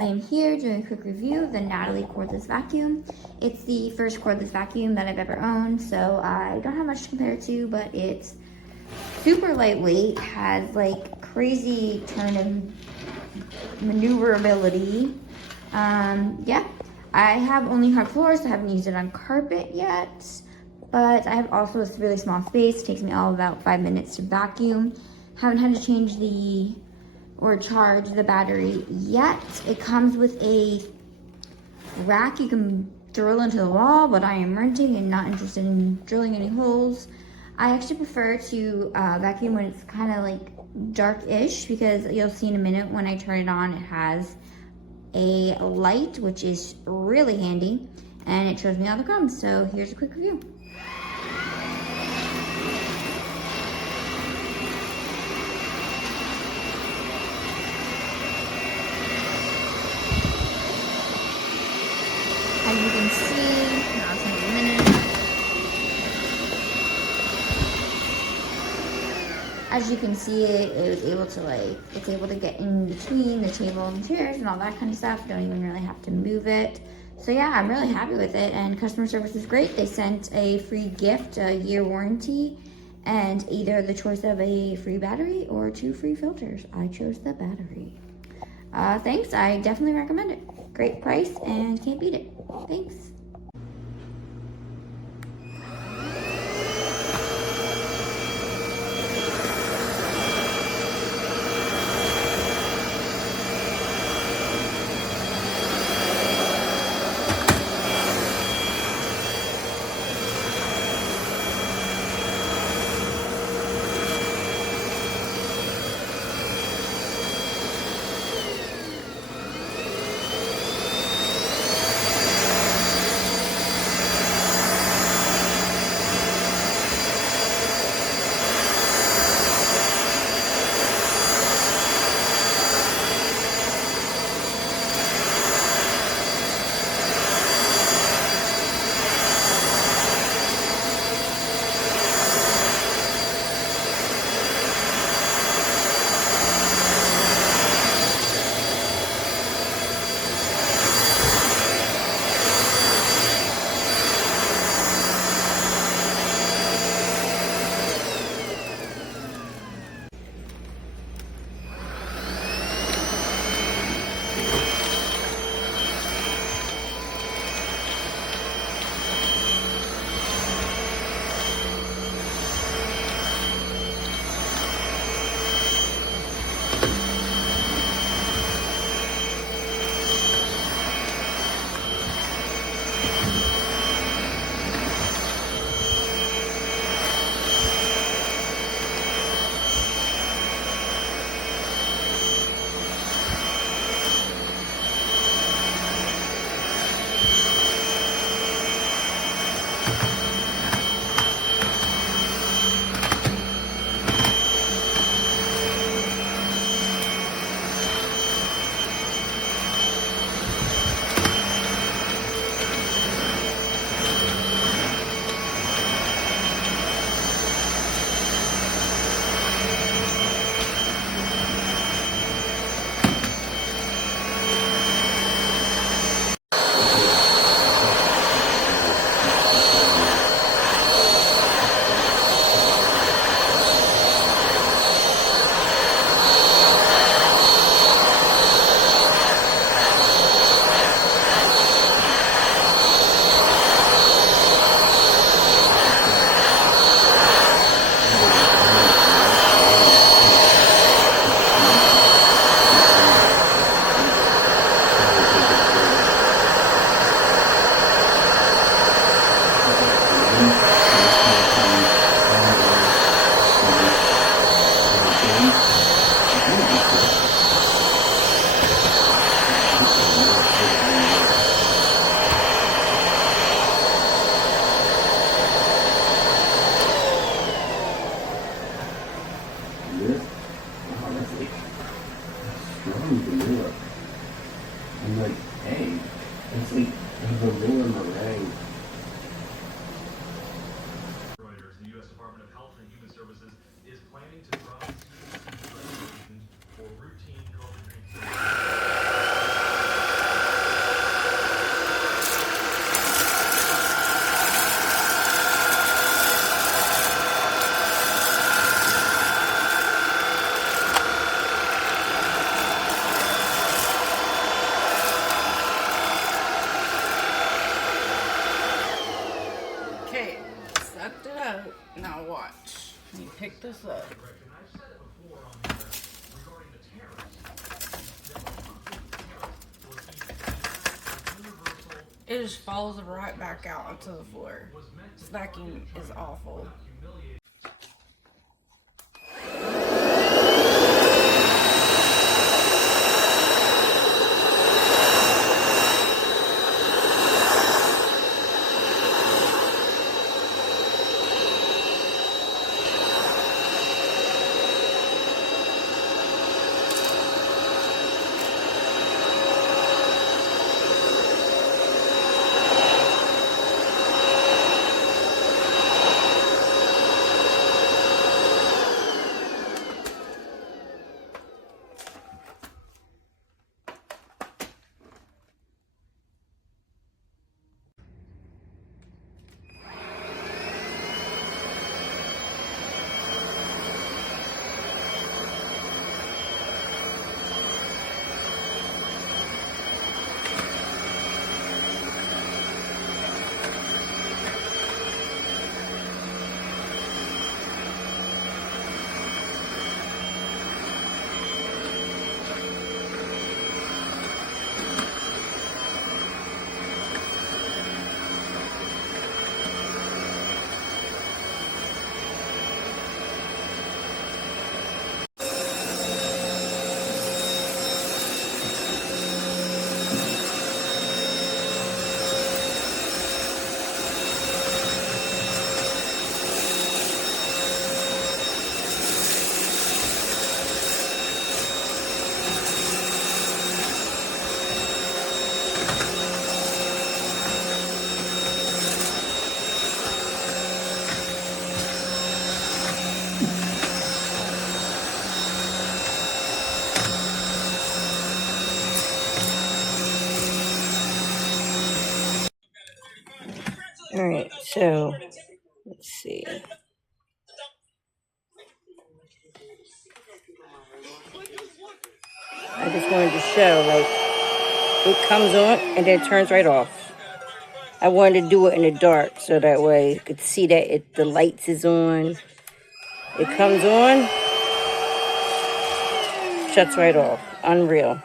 I am here doing a quick review of the NADALY cordless vacuum. It's the first cordless vacuum that I've ever owned, so I don't have much to compare it to, but it's super lightweight, has like crazy turn of maneuverability. Yeah, I have only hard floors, so I haven't used it on carpet yet, but I have also a really small space. It takes me all about 5 minutes to vacuum. Haven't had to change or charge the battery yet. It comes with a rack you can drill into the wall, but I am renting and not interested in drilling any holes. I actually prefer to vacuum when it's kind of like dark-ish, because you'll see in a minute when I turn it on, it has a light, which is really handy, and it shows me all the crumbs. So here's a quick review. As you can see, now it's in a minute. As you can see, it's able to get in between the table and chairs and all that kind of stuff. Don't even really have to move it. So yeah, I'm really happy with it, and customer service is great. They sent a free gift, a year warranty, and either the choice of a free battery or 2 free filters. I chose the battery. Thanks, I definitely recommend it. Great price and can't beat it. Thanks. I'm like, hey, it's like a vanilla meringue. The U.S. Department of Health and Human Services is planning to drop CDC regulations for routine COVID-19. this up. It just falls right back out onto the floor. This vacuum is awful. Alright, so let's see. I just wanted to show, like, it comes on and then it turns right off. I wanted to do it in the dark so that way you could see that the lights is on. It comes on, shuts right off. Unreal.